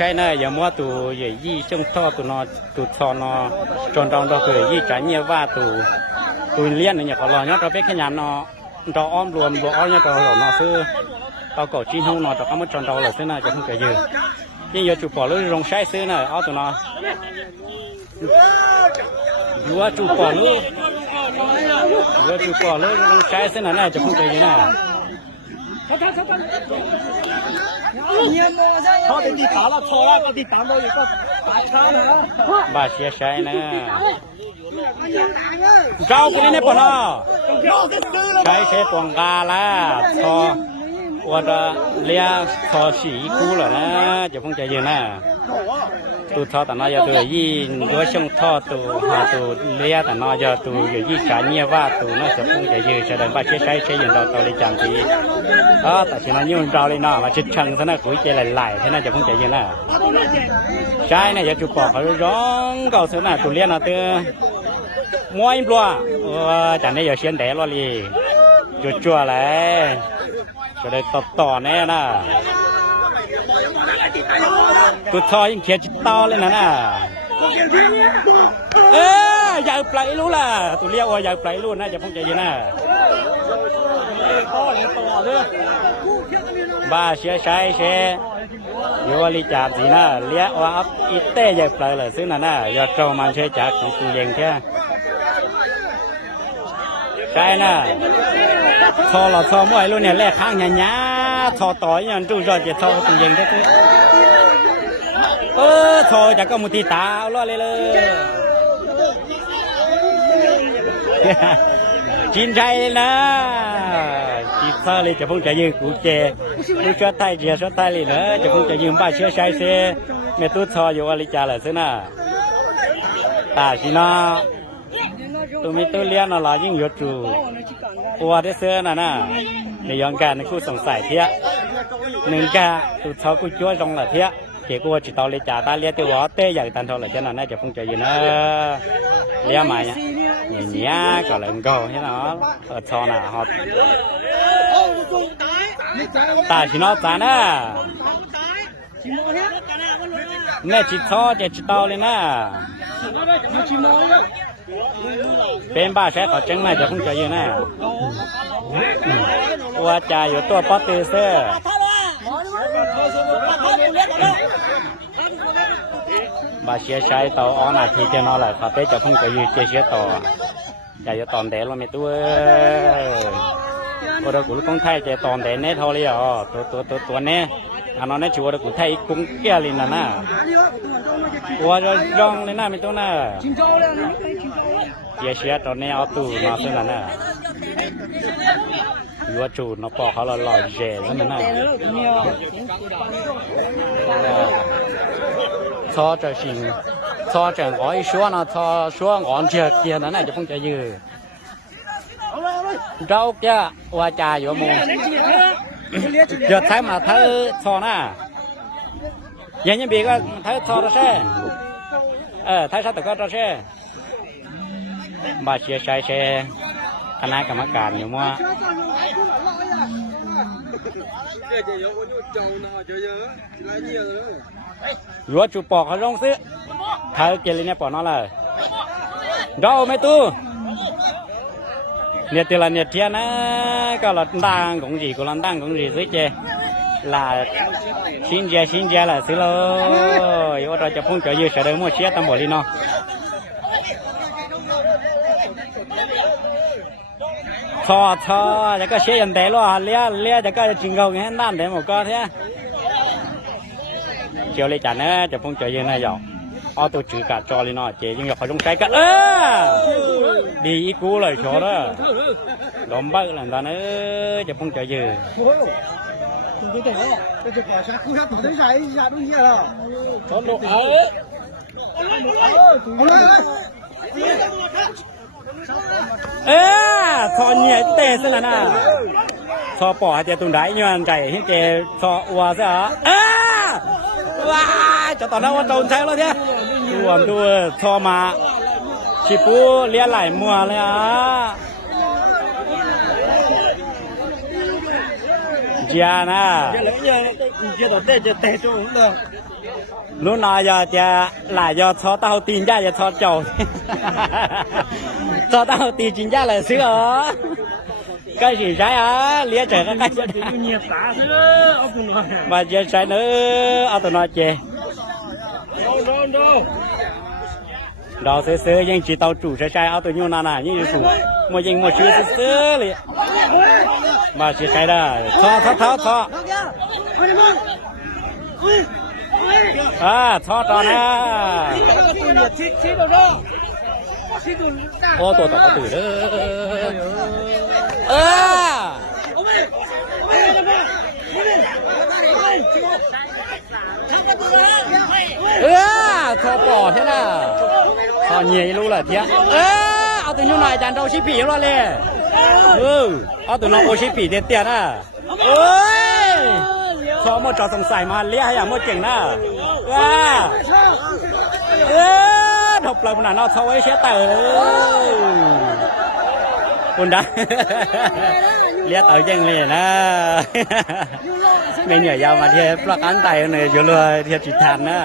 ใช่เนอะอย่ามัวตัวใหญ่ยี่ช่องท่อตัวนอตัวทอนอจนเราตัวยี่จ่ายเงี้ยว่าตัวเลี้ยนเนี่ยเขาลอยเนาะเราไปขยันเนาะเราอ้อมรวมอ้อมเนี่ยเราเนาะซื้อเราเกาะจีนห้องเนาะแต่ก็ไม่จนเราเลยซื้อเนาะจะเพิ่งเกิดยืนยิ่งอย่าจุดปอเลยลงใช้ซื้อเนาะเอาตัวเนาะอยู่ว่าจุดปอเลยอยู่จุดปอเลยลงใช้ซื้อเนาะจะเพิ่งเกิดยืนเนาะเขาเป็น地打了，错了，个地打到一个打叉了。บาเสียใช้นะเจ้าคนนี้เนี่ยปะเนาะใช้เชฟปองกาละทอว่าจะเลี้ยทอสีกู้เหรอนะจะพุ่งใจเย็นนะตัวทอแต่น้อยตัวยี่ด้วยช่องทอตัวหาตัวเลี้ยแต่น้อยตัวอยู่ยี่การเงียว่าตัวน่าจะพุ่งใจเย็นแสดงว่าใช้เย็นเราตัวเลยจังทีแต่ฉันนั่งยุ่งเราเลยเนาะมาชิดชังซะนะคุยเจไหลๆที่น่าจะพุ่งใจเย็นนะใช่เนี่ยอย่าจุกปอกเขาร้องเก่าเสือน่ะตัวเลี้ยนะตัวมวยปลัวจันได้อย่าเชียนแดดรอลีจั่วๆเลยจะได้ต่อแน่นะตัวทอยิ่งเขียนจิตต่อเลยนะอย่าปล่อยรู้ล่ะตัวเลี้ยว่าอย่าปล่อยรู้นะจะพุ่งใจเย็นนะบ้าเสียใช้เสียอยู่ว่าลิจาสีนะเลี้ยว่าอีเต้ใหญ่ปล่อยเลยซึ่งนั่นน่ะยอดโจมันเชื่อจักของตัวเองแค่ใช่น่ะทอเราทอมวยรุ่นเนี่ยแรกข้างหยาทอต่อยยันจู่จอดจะทอตัวเองได้ด้วยทอจากก็มุทีตาเอาล้อเลยจินใจนะจีบเลยจะพุ่งจะยืมกูเจดูชดไทยเจียชดไทยเลยเนอะจะพุ่งจะยืมบ้าเชื้อใช้เสียเมตุทออยู่อลิจาเลยซึ่งน่ะตาสินะตัวมีตัวเลี้ยนอะไรยิ่งยศจูตัวที่เสื้อน่ะนะในย้อนการในคู่สงสัยเทียหนึ่งกะตัวเขากูช่วยตรงละเทียเกี่ยวกับจิตตอลิจาตาเลี้ยตัวเต้ใหญ่ตันทอเลยเจ้าน่ะจะพุ่งจะยืนเนอะเลี้ยมาเนี่ยเนี่ยก็เลยก็ใช่ไหมชอน่ะฮอตตาชิโนตานะเนี่ยจิตทอจะจิตตอเลยนะเป็นบ้าใช้ขอจังนะจะพุ่งใจเยอะนะว่าใจอยู่ตัวป๊อตเตอร์เซอร์บ้าเสียใช้ต่ออนาทีจะนอนแหละขอเต้จะพุ่งใจยืดเชี่ยต่ออย่าจะตอนเดลไม่ตัวเรากูต้องไทยจะตอนเดนเน่ทอเลยอ๋อตัวเน่อันนั้นเนี่ยชัวร์กูไทยกุ้งแก่ลินนะว่าจะย่องเลยนะไม่ตัวน่ะเชี่ยตอนนี้เอาตู้มาซึ่งนั่นน่ะยัวจูนปอกเขาหล่อเจ๋ซึ่งนั่นน่ะชอจะชิงชอจะอ๋อชัวนะชอชัวอ่อนเจียเกียนั่นน่ะจะพุ่งจะยืดเราจะว่าจ่าอยู่มุมเดี๋ยวท้ายมาท้ายชอน่ะยังยังบีก็ท้ายชอเราใช่ท้ายชอแต่ก็เราใช่บาเชียใช้เชคณะกรรมการอยู่มั้งรัวจูปอกเขาลงซื้อเธอเกลีเนี่ยปอกน้องเลยเราไม่ตู้เนี่ยตีละเนี่ยเทียนะก็ละดังของgìก็ละดังของgìซื้อเจlà xin ché làซื้อเลยว่าเราจะพุ่งจะยืดเสด็จมั่วเชี่ยตำบลลีเนาะทอจะก็เชี่ยยันเดล้อเลี้ยจะก็จิงเกาเงี้ยนั่นเดี๋ยวหมดก็เท่เจียวเลยจันนะจะพุ่งจะยืดนายหยอกเอาตัวจืดกัดจอเลยเนาะเจยังอยากขอลงใจกันดีอีกูเลยชัวร์เลยล้มบ้าหลังตอนนี้จะพุ่งจะยืด这就搞啥？裤衩抖成啥一下东西了？走路ทอเนี่ยเตะซะแล้วนะทอปอจะตุนได้ย้อนใจให้เจทอวัวซะว้าจะตอนนั้นว่าโดนใช้แล้วเนี่ยดูทอมาชิปูเลี้ยไหลมัวเลยเจียนะ接到带就带中的， lúc nào giờ cha lại giờ cho tao tin ra giờ cho chầu cho tao tin chính ra là sữa cái gì trái á lia trời cái 就捏啥子，我跟你 mà giờ trái nữa ở tụi nó chè ，no， đó sữa sữa nhưng chỉ tao chủ trái trái ở tụi nhau nè nhưng chủ một nhưng một chữ sữa liền mà chỉ trái đó cho à cho tròn á ô tôi tập từ đó cho bỏ thế nào cho nhảy luôn là thiệtเอาตัวนู้นหน่อยจานเราชิปีแล้วเลยเอาตัวน้องโอชิปีเตี้ยนะเอ้ยชอบมาจอดสงสัยมาเลี้ยให้อย่างมั่วเก่งนะถบเลยมันน่ะชอบไว้เชี่ยเต๋อคุณได้เลี้ยเต๋อเก่งเลยนะไม่เหนื่อยยาวมาเทียบประกันไตเนี่ยอยู่เลยเทียบจิตทันนะ